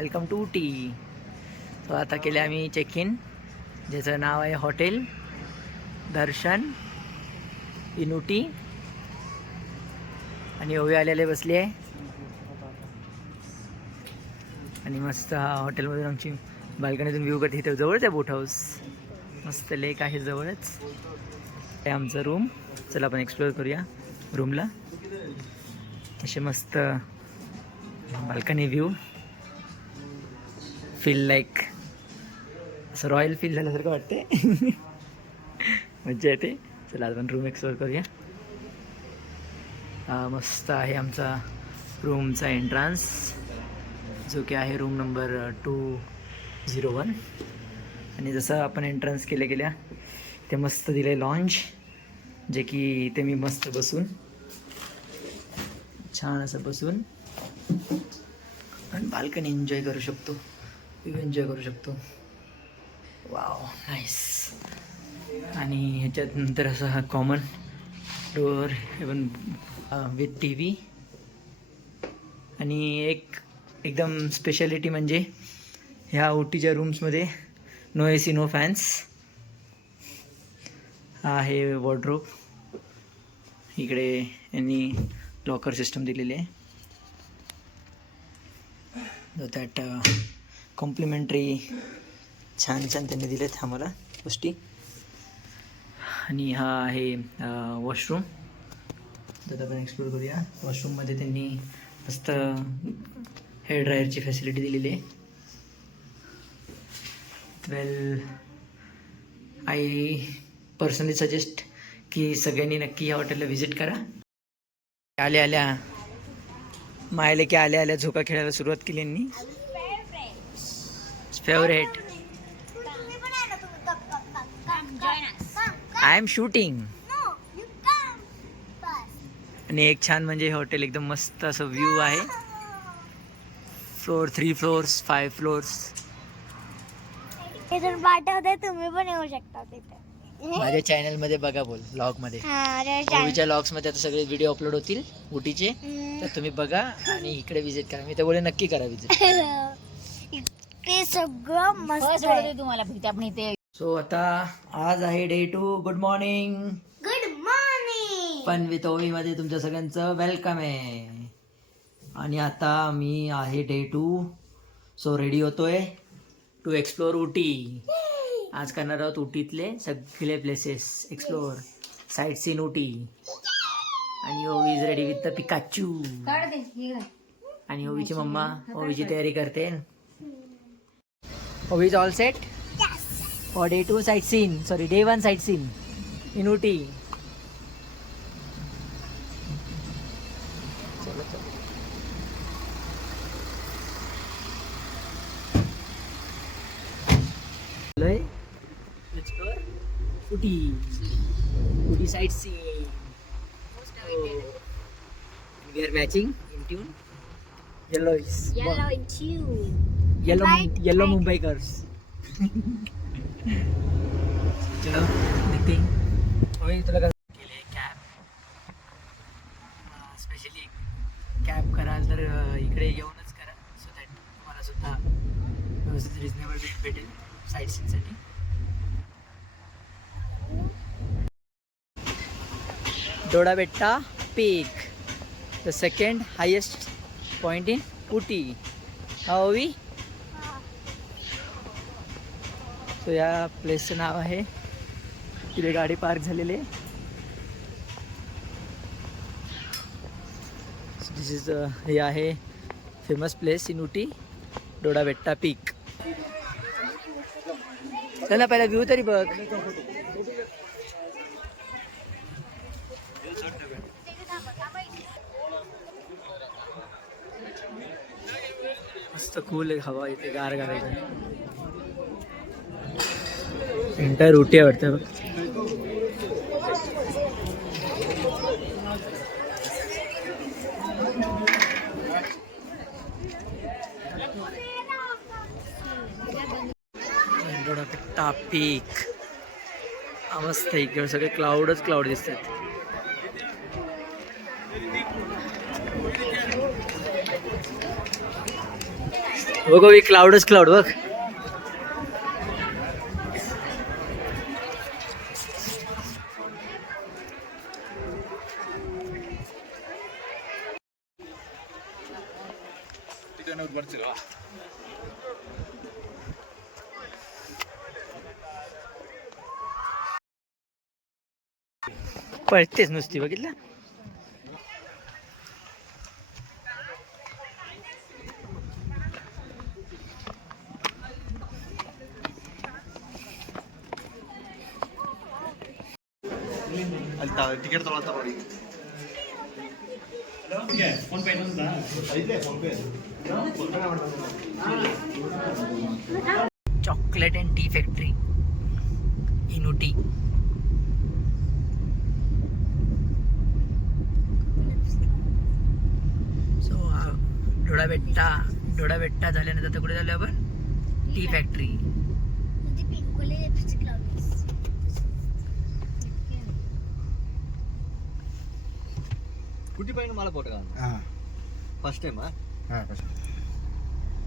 Welcome to Ooty. So आता केले आम्ही चेक इन, ज्याचं नाव आहे हॉटेल दर्शन इन उटी. आणि ओवी आलेले बसली आहे आणि मस्त हॉटेलमधून आमची बाल्कनीतून व्ह्यू करते. इथे जवळच आहे बोट हाऊस, मस्त लेक आहे जवळच. हे आमचं रूम. चला आपण एक्सप्लोअर करूया रूमला. असे मस्त बाल्कनी व्ह्यू, फील लाईक असं रॉयल फील झाल्यासारखं वाटते. मज्जा येते. चला आपण रूम एक्सप्लोअर करूया. मस्त आहे आमचा रूमचा एंट्रन्स, जो की आहे रूम नंबर 201. आणि जसं आपण एंट्रन्स केल्या ते मस्त दिलं आहे लॉन्ज, जे की ते मी मस्त बसून छान असं बसून आणि बाल्कनी एन्जॉय करू शकतो, एन्जॉय करू शकतो. Wow nice. आणि ह्याच्यात नंतर असं हा common door even with T V. आणि एकदम स्पेशालिटी म्हणजे ह्या ओटीच्या रूम्समध्ये नो ए सी नो फॅन्स. हा आहे वॉर्डरोब. इकडे यांनी लॉकर सिस्टम दिलेली आहे, त्यात कॉम्प्लिमेंटरी छान त्यांनी दिलेत आम्हाला गोष्टी. आणि हा आहे वॉशरूम. तर आपण एक्सप्लोर करूया. वॉशरूममध्ये त्यांनी मस्त हेअर ड्रायरची फॅसिलिटी दिलेली आहे. वेल, आय पर्सनली सजेस्ट की सगळ्यांनी नक्की या हॉटेलला व्हिजिट करा. आल्या मायले की आल्या झोका खेळायला सुरुवात केली यांनी. फेवरेट. I am shooting. आणि एक छान म्हणजे हॉटेल एकदम मस्त असं व्ह्यू आहे. 3 फ्लोर्स 5 फ्लोर्स. पाठवते, तुम्ही पण येऊ शकता तिथे. माझ्या चॅनल मध्ये बघा, बोल ब्लॉग मध्ये. ओवीच्या ब्लॉग्स मध्ये आता सगळे व्हिडिओ अपलोड होतील उटीचे, तर तुम्ही बघा आणि इकडे विजिट करा. मी तर बोले नक्की करा विजिट. ते सगळं मस्त आहे. तुम्हाला भेटते आपण इथे. सो आता आज आहे day 2. Good morning. Good morning. पण विथ ओवी मध्ये तुमच्या सगळ्यांचं वेलकम आहे. आणि आता मी आहे डे 2. सो रेडी होतोय टू एक्सप्लोर उटी. आज करणार आहोत उटीतले सगळे places explore, sight seen Ooty. आणि Ovi is ready with the Pikachu. आणि ओवीची मम्मा ओवीची तयारी करते. Ovi is all set for day 2 sight seen, sorry day 1 sight seen in Ooty. Uti sight scene. We are matching in tune. Yellow is Yellow in tune. Yellow Mumbaikars. चलो देखते हैं. अभी तुला केले कॅब, स्पेशली कॅब कराल तर इकडे येऊनच करा, सो दॅट तुम्हाला सुद्धा व्यवस्थित रिजनेबल रेट भेटेल साईट सीनसाठी. Doddabetta peak, the second highest point in Ooty. ओवी. सो या प्लेसचं नाव आहे, तिथे गाडी पार्क झालेली आहे. दिस इज हे आहे famous place in Ooty, Doddabetta peak. चला पहिला व्ह्यू तरी बघ. मस्त कूल आहे हवा इथे, गार गारायची. एंटायर उटी आहे वाटतं बघ. डोडाबेट्टा पीक. मस्त इकडे सगळे क्लाउडच क्लाउड दिसतात. बघ क्लाउडच क्लाउड बघ. पळतेच नुसती बघितलं. टिकेट ತೊಗೊಳತ್ತ ನೋಡಿ. Chocolate and tea factory in Ooty. So डोळा बेट्टा झाल्यानंतर आता कुठे झालो आपण? Tea factory. कुठे पाहिजे मला फोटो काढ. फर्स्ट टाइम हा.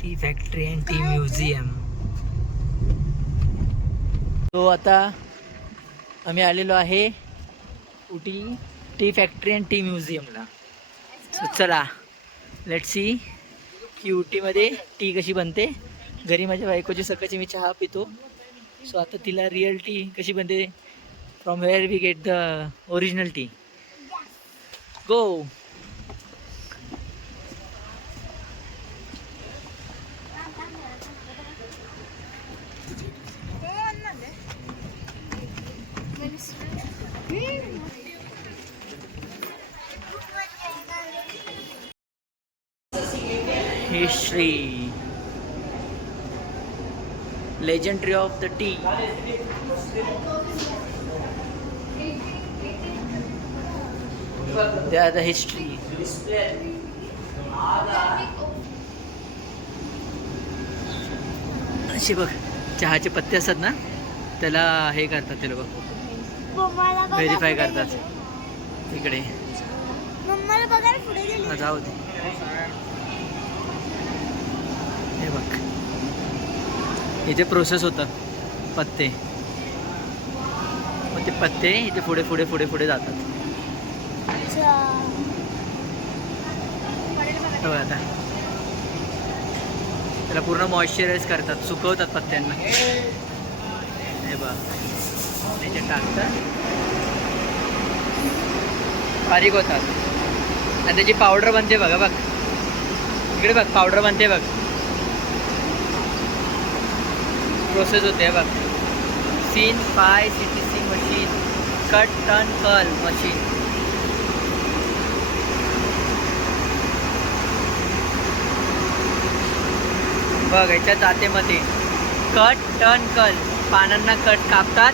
Tea factory and tea museum. तो आता आम्ही आलेलो आहे Ooty tea factory and tea म्युझियमला. सो चला लेट्स सी की उटीमध्ये टी कशी बनते. घरी माझ्या बायकोची सकाळची मी चहा पितो. सो आता तिला रिअल टी कशी बनते, from where we get the original tea. Go. History, legendary of the tea. They are the history. अशी बघ चहाचे पत्ते असतात ना, त्याला हे करतात ते लोक, व्हेरीफाय करतात इकडे. जाऊ दे. हे बघ इथे प्रोसेस होतं पत्ते, मग ते पत्ते इथे पुढे पुढे पुढे पुढे जातात. हो आता त्याला पूर्ण मॉइश्चराईज करतात, सुकवतात पत्त्यांना. हे बघ त्याच्यात टाकतात, बारीक होतात आणि त्याची पावडर बनते. बघा बघ इकडे बघ, पावडर बनते बघ, प्रोसेस होते बघ. सीन 5 CTC मशीन, कट टर्न कर्ल मशीन. बघ याच्यात जाते मध्ये कट टर्न कर्ल. पानांना कट कापतात,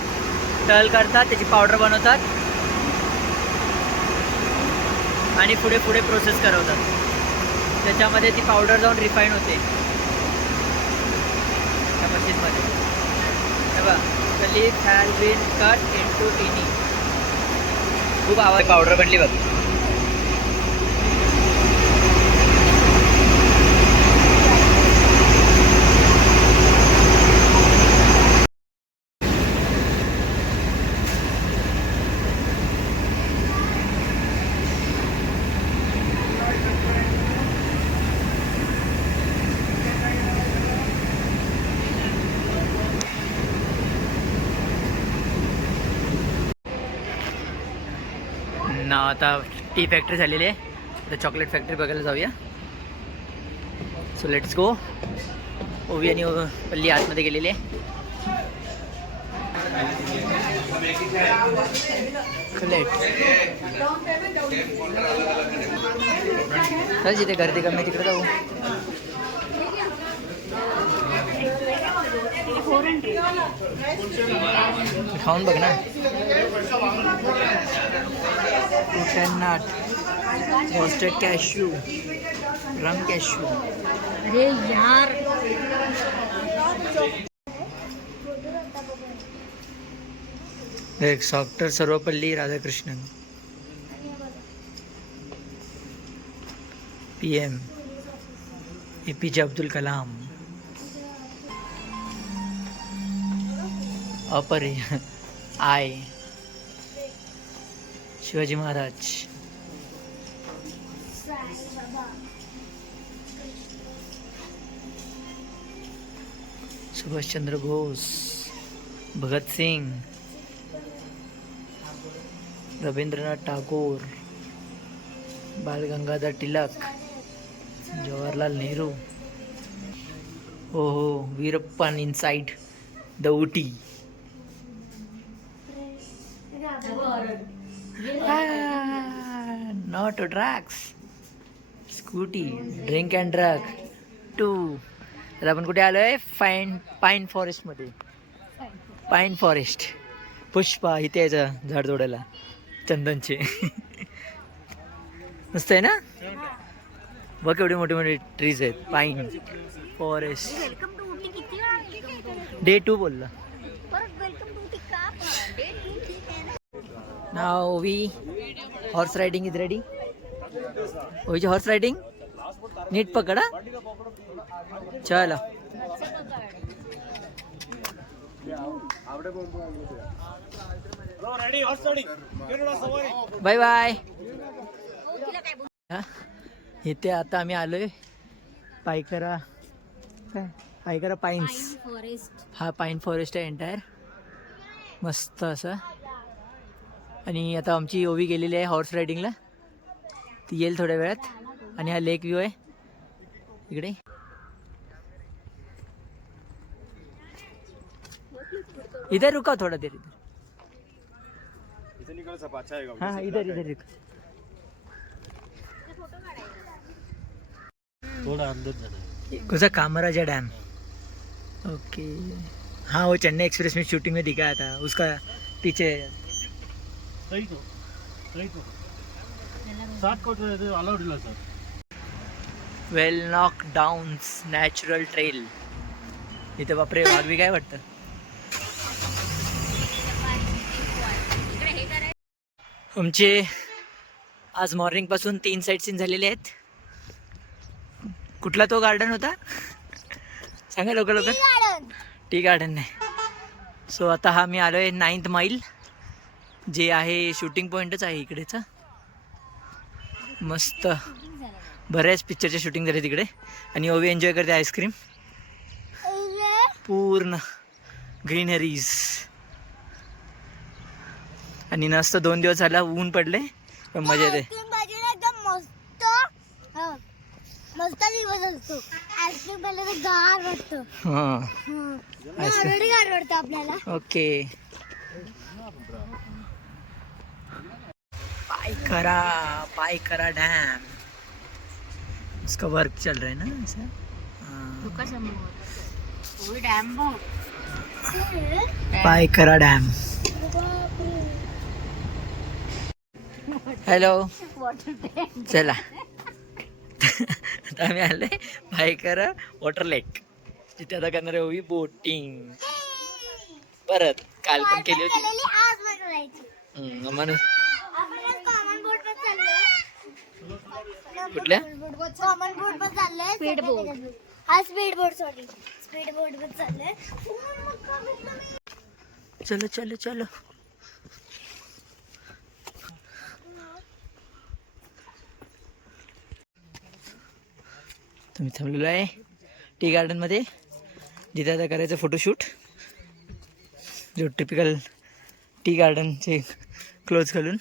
टर्ल करतात, त्याची पावडर बनवतात आणि पुढे पुढे प्रोसेस करवतात. त्याच्यामध्ये ती पावडर जाऊन रिफाईन होते त्या मशीनमध्ये. बघा the leaf has been cut into tiny. खूप आवाज पावडर बनली बघ. ना आता टी फॅक्टरी झालेली आहे, आता चॉकलेट फॅक्टरी बघायला जाऊया. So let's go. ओवी आणि पल्ली आतमध्ये गेलेले. चल जिथे गर्दी कमी तिकडे जाऊ. खाऊन बघ ना. Nut, roasted cashew, rum cashew. अरे यार एक doctor Sarvepalli Radhakrishnan, PM APJ Abdul Kalam. अपर आय शिवाजी महाराज. सुभाषचंद्र बोस, भगत सिंग, रवींद्रनाथ टागोर, बाल गंगाधर टिळक, जवाहरलाल नेहरू. हो हो, Veerappan inside the Ooty. Not drugs, scooty, drink and drug too. आता आपण कुठे आलोय? पाईन फॉरेस्ट मध्ये. पाईन फॉरेस्ट. पुष्पा इथे यायचं झाड तोडायला चंदनचे. मस्त आहे ना? बघ एवढे मोठे मोठे ट्रीज आहेत. पाईन फॉरेस्ट. वेलकम टू उटी किती वेळा डे 2 बोलला. परत वेलकम टू उटी का? Now we horse riding is ready. ओवीची हॉर्स रायडिंग नीट पकडा. चला बाय बाय. इथे आता आम्ही आलोय पायकरा. काय पायकरा पाईन्स. हा पाईन फॉरेस्ट आहे एंटायर. मस्त असं. आणि आता आमची ओवी गेलेली आहे हॉर्स रायडिंगला. ती येईल थोड्या वेळात. आणि हा लेक व्ह्यू आहे इकडे. इधर रुका थोड़ा देर. हाँ इधर इधर रुक. थोड़ा अंदर जाना है. कौन सा? कामराजा डैम. ओके. हाँ वो चेन्नई एक्सप्रेस में शूटिंग में दिखाया था. उसका पीछे सही तो 7 कोट अलाउड ಇಲ್ಲ सर. वेल नॉक डाउन्स नॅचरल ट्रेल. इथे बापरे वाघ बी काय वाटतं. आमचे आज मॉर्निंग पासून 3 साईट सीन झालेले आहेत. कुठला तो गार्डन होता सांगा लवकर लवकर. टी गार्डन नाही. सो आता हा मी आलोय 9th माईल जे आहे शूटिंग पॉईंटच आहे इकडेचा. मस्त बऱ्याच पिक्चरचे शूटिंग झाले तिकडे. आणि ओवी एन्जॉय करते आईस्क्रीम. पूर्ण ग्रीनरीज. आणि नसतं 2 दिवस झाला ऊन पडले पण मजा येते. एकदम मस्त मस्त दिवस असतो. आईस्क्रीम खाल्लं तर गार वाटतं. हां ऑलरेडी गार वाटतं आपल्याला. ओके. पायकरा डैम. उसका वर्क चल रहा है ना ऐसा. पायकरा डैम. हॅलो चला. आता आम्ही आलोय पायकरा वॉटर लेक. तिथे आता करणार आहे होई बोटिंग. परत काल पण केली होती. आज पण करायची. म्हणून आपण कॉमन बोट पर चाललोय. कुठल्या कॉमन बोट पर चाललोय. स्पीड बोट. हा स्पीड बोट. सॉरी स्पीड बोट पर चाललोय. चलो चलो चलो. तुम्ही थांबलेलो आहे टी गार्डन मध्ये. जिथे आता करायचं फोटोशूट. जो टिपिकल टी गार्डनचे क्लोज घालून.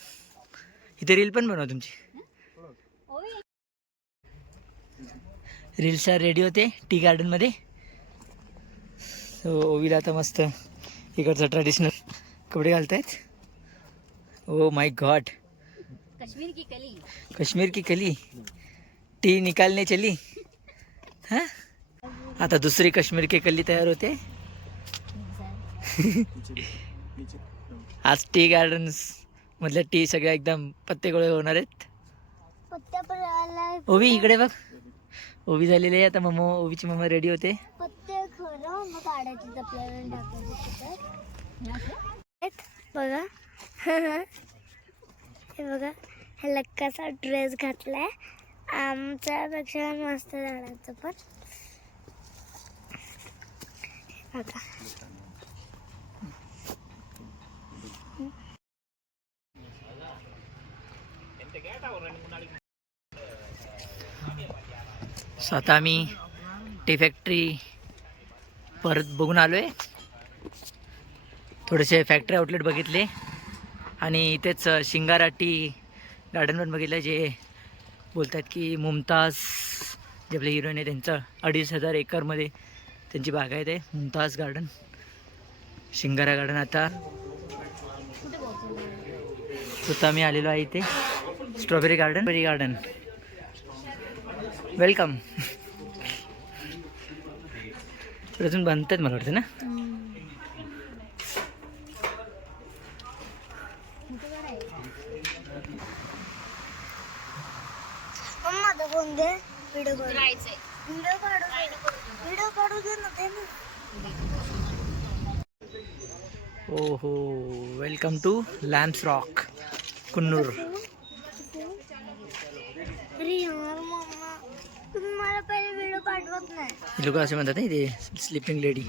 इथे रील पण बनवा तुमची. रील्सचा रेडी होते टी गार्डन मध्ये. सो ओवीला आता मस्त इकडचा ट्रेडिशनल कपडे घालतायत. Oh my God. कश्मीर की कली टी निकालने चली. हाँ आता दुसरी काश्मीर की कली तयार होते. आज टी गार्डन्स मधल्या टी सगळ्या एकदम पत्ते गोळे होणार आहेत. पत्त्या पर आला. ओवी इकडे बघ. ओवी झालेली आहे आता. ओवीची मम्मा रेडी होते. पत्ते खरं मग काढायची आपल्याला टाकायची. बघा हे बघा हा लक्काचा ड्रेस घातलाय. आमच्यापेक्षा मस्त झाडाचं पण बघा. सो आता आम्ही टी फॅक्टरी परत बघून आलोय. थोडेसे फॅक्टरी आउटलेट बघितले आणि इथेच शिंगारा टी गार्डन पण बघितलं, जे बोलतात की मुमताज जे आपले हिरोईन आहे त्यांचं 2,500 एकरमध्ये त्यांची बागायत आहे, मुमताज गार्डन, शिंगारा गार्डन. आता आम्ही आलेलो आहे इथे स्ट्रॉबेरी गार्डन. वेलकम. अजून बनतात मला वाटतं ना. मम्मा आता फोन दे, व्हिडिओ काढू दे ना ते ना. ओहो, welcome to Lamb's rock Coonoor. अरे यार मम्मा, तुम्ही मला पहिले व्हिडिओ पाठवत नाही. हे लोक असे म्हणतात ना ते स्लीपिंग लेडी.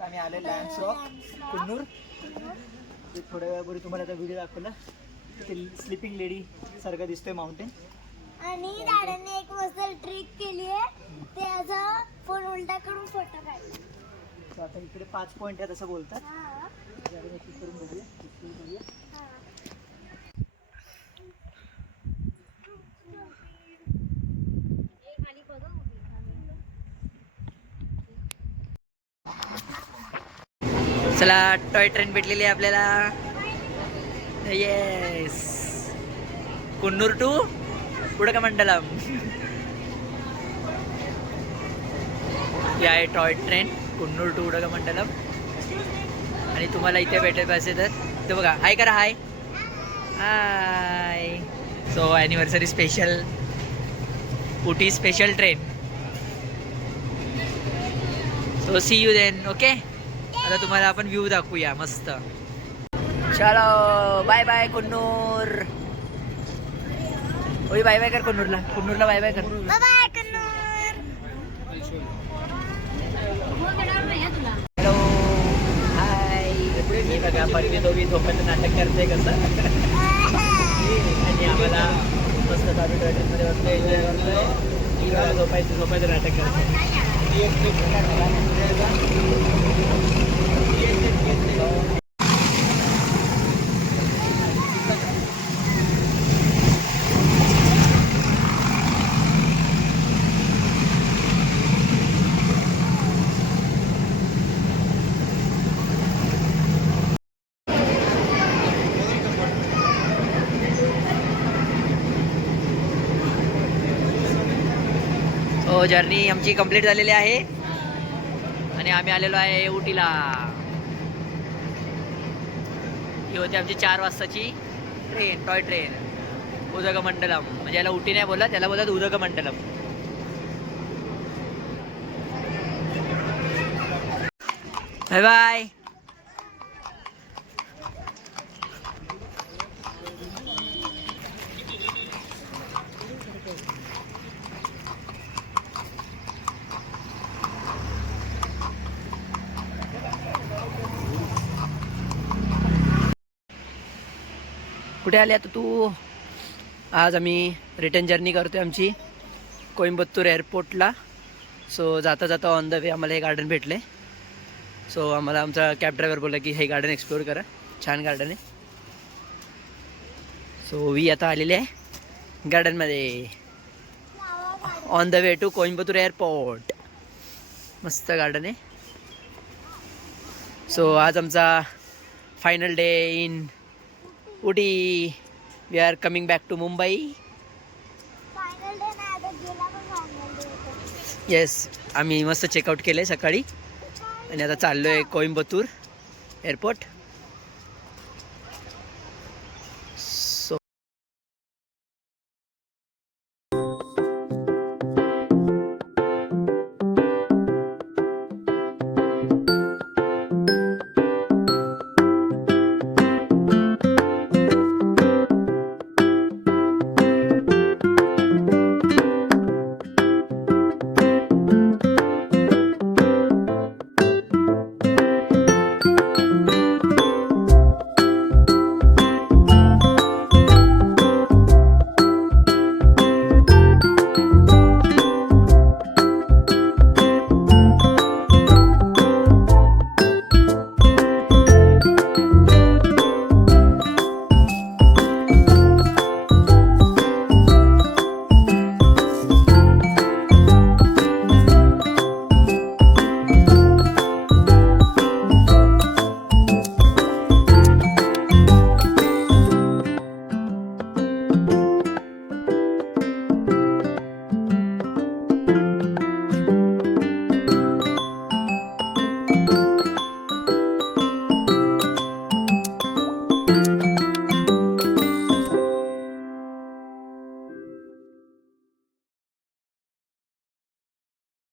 आम्ही आले लॅम्प्स रॉक कुन्नूर. थोड्या वेळापूर्वी तुम्हाला आता व्हिडिओ दाखवला, ते स्लीपिंग लेडी सारखं दिसतोय माउंटेन. आणि दादाने एक मस्त ट्रिक केली आहे, ते असं फोन उलटा करून फोटो काढला. तर आता इकडे 5 पॉईंट आहेत असं बोलतात. हा, जरा नक्की करून बघूया. हा. चला, टॉय ट्रेन भेटलेली आहे आपल्याला. Yes, Coonoor to Udhagamandalam. ही आहे toy train Coonoor to Udhagamandalam. आणि तुम्हाला इथे भेटायचं असेल तर ते बघा, हाय करा, hi hi. So anniversary special Ooty special train. So see you then. Okay, आता तुम्हाला आपण व्ह्यू दाखवूया मस्त. चलो, बाय बाय कुन्नूर. ओय, बाय बाय कर कुन्नूरला. कुन्नूरला बाय बाय कर. Bye bye Coonoor. Hello, hi. मी बघा परवी दोघी झोपायचं नाटक करते कसं. आणि आम्हाला मस्त चालू ट्रेनमध्ये बसतो, एन्जॉय करतोय. मी बघा झोपायचं नाटक करते. सो जर्नी आमची कंप्लीट झालेली आहे आणि आम्ही आलेलो आहे उटीला. ही होती आमची 4 वाजताची ट्रेन, टॉय ट्रेन उदगमंडलम. म्हणजे याला उटी नाही बोलत, त्याला बोलतात उदगमंडलम. Bye bye. कुठे आले आता तू? आज आम्ही रिटर्न जर्नी करतोय आमची कोइंबतूर एअरपोर्टला. सो जाता जाता ऑन द वे आम्हाला हे गार्डन भेटले. सो आम्हाला आमचा कॅब ड्रायव्हर बोलला की हे गार्डन एक्सप्लोअर करा, छान गार्डन आहे. सो वी आता आलेले आहे गार्डनमध्ये on the way to Coimbatore airport. मस्त गार्डन आहे. सो आज आमचा final day in Ooty. We are coming back to Mumbai. Final day नाही, आता गेला पण फायनल डे होता. येस, आम्ही मस्त चेकआउट केलं आहे सकाळी आणि आता चाललो आहे कोइंबतूर एअरपोर्ट.